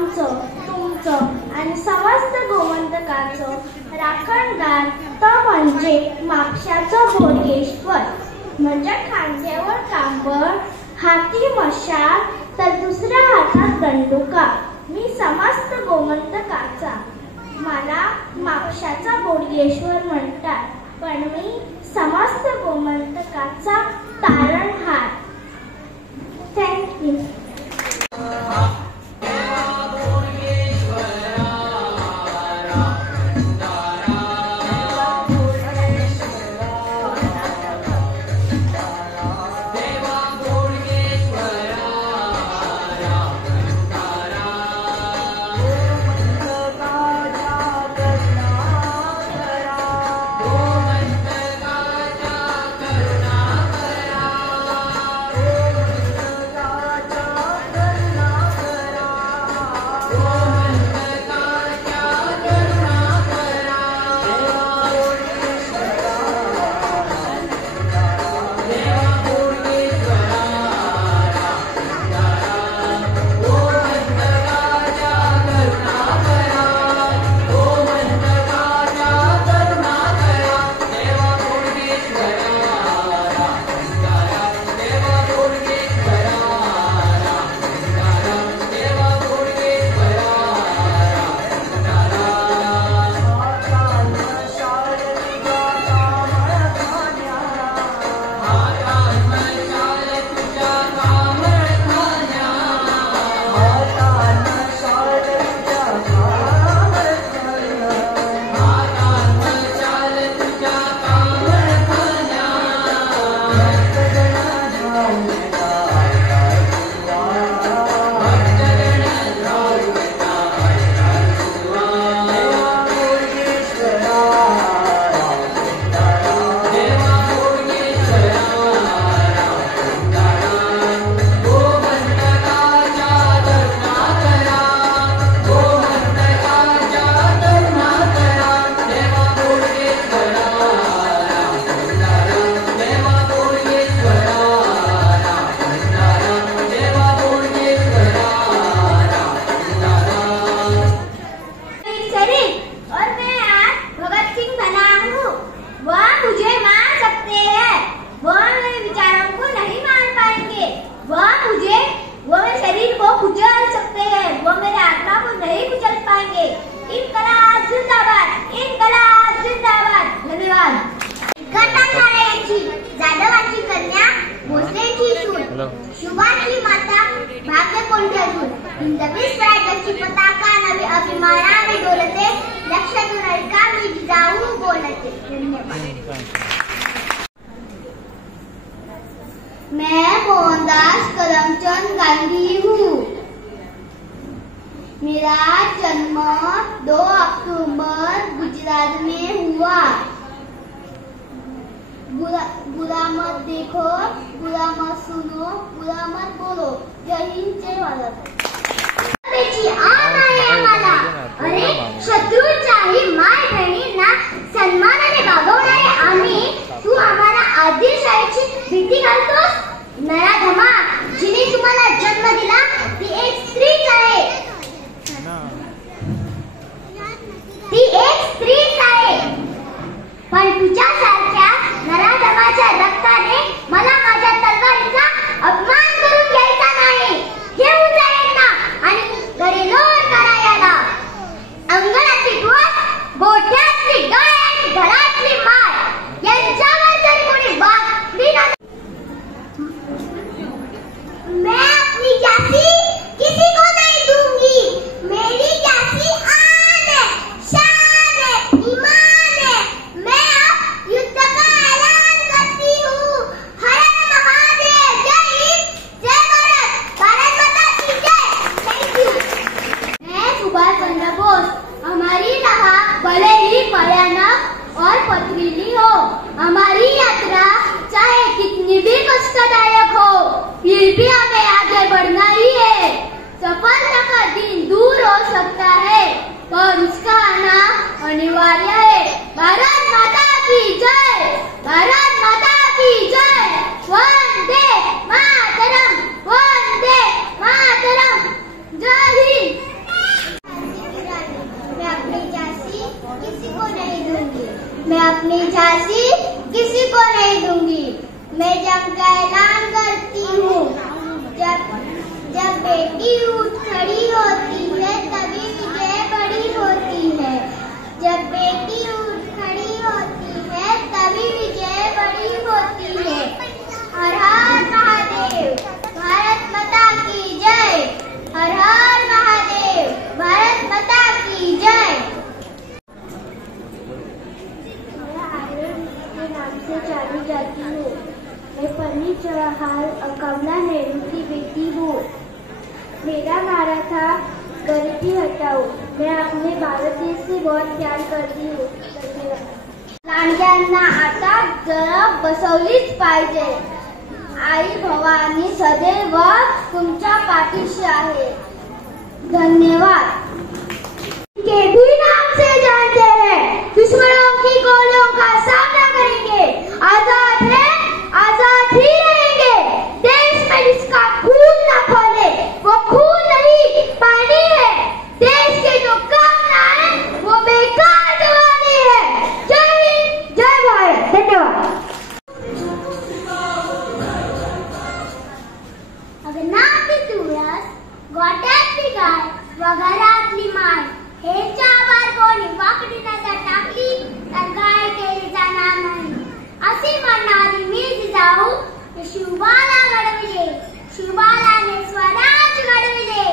आमचं तुमचं आणि समस्त गोमंतकाचं राखणदार तर म्हणजे म्हापशाचं बोडगेश्वर. म्हणजे खांद्यावर कांबळ, हाती मशाल तर दुसऱ्या हातात दंडुका. मी समस्त गोमंतकाचा. मला म्हापशाचा बोडगेश्वर म्हणतात, पण मी समस्त गोमंतकाचा तारणहार. थँक्यू. शुभाची माता भाग्य कोणत्या अजून हिंदवी स्वराज्याची पताका नवी अभिमानाने डोलते. लक्षातून ऐका मी जिजाऊ बोलते. धन्यवाद. मैं मोहनदास करमचंद गांधी हूँ. मेरा जन्म 2 अक्टूबर गुजरात में हुआ. बुरा मत देखो, बुरा मत सुनो, बुरा मत बोलो. जय हिंद, जय भारत. आन आहे आम्हाला. अरे शत्रूंच्याही माय बहिणींना सन्मानाने वागवणारे आम्ही, तू आम्हाला आदिलशाहीची भीती घालतोस. नराधमा, जिने तुम्हाला जन्म दिला ती एक स्त्रीच आहे. ती एक स्त्रीच आहे. पण तुझ्यासारख्या नराधमाच्या रक्ताने मला माझ्या तलवारीचा अपमान करून घ्यायचा नाही. घेऊन जाईल ना आणि घरी मैं जंग का ऐलान करती हूँ। जब बेटी उठ खड़ी होती है तभी विजय बड़ी होती है। जब बेटी उठ खड़ी होती है तभी विजय बड़ी होती है। हर हर महादेव, भारत माता की जय। हर हर महादेव, भारत माता की जय। मैं आयरन के नाम से जानी जाती हूँ। मैं पंडित जवाहरलाल कमला नेहरू की बेटी हूँ। मेरा नारा था गरीबी हटाओ। मैं अपने भारत देश से बहुत प्यार करती हूँ। लांडग्यांना आता जरा बसवलीच पाहिजे। आई भवानी सदैव तुमच्या पाठीशी आहे। धन्यवाद। के भी नाम से जानते हैं, दुश्मनों की गोलियों का सामना करेंगे। आजाद है, आजाद ही रहेंगे। देश में जिसका खून न खोले वो खून नहीं पानी है। देश के जो काम न आए वो बेकार जवानी है। जय हिंद, जय भारत। धन्यवाद। अगनातली तुळस, गोठ्यातली गाय व घरातली माय, हे चार कोणी वाकडी नजर टाकली तर गाय केली जाणार नाही असे म्हणणारी मी जिजाऊ शिवबाला घडविले। शिवबालाने स्वराज्य घडविले।